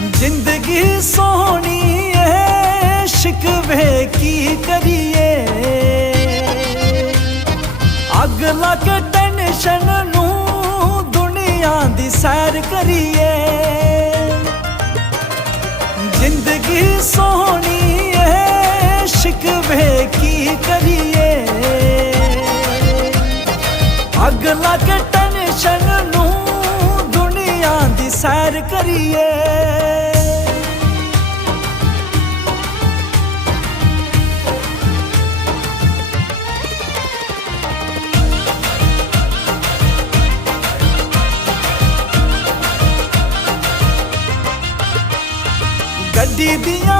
जिंदगी सोहनी है शिकवे की करिए अग लग टेंशन नू दुनिया दी सैर करिए जिंदगी सोहनी है शिकवे की करिए अग लग टेंशन नू दुनिया दी सैर करिए गड्डी दियां